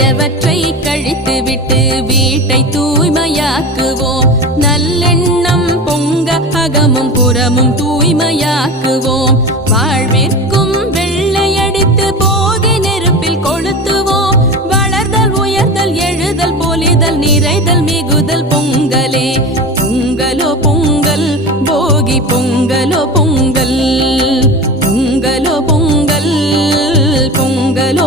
பழையவற்றை கழித்துவிட்டு வீட்டை தூய்மையாக்குவோம். நல்லெண்ணம் பொங்க அகமும் புறமும் தூய்மையாக்குவோம். வாழ்விற்கும் வெள்ளையடித்து போகி நெருப்பில் கொளுத்துவோம். வளர்தல் உயர்தல் எழுதல் பொலிதல் நிறைதல் மிகுதல் பொங்கலே. பொங்கலோ பொங்கல் போகி பொங்கலோ பொங்கல். பொங்கலோ பொங்கல் பொங்கலோ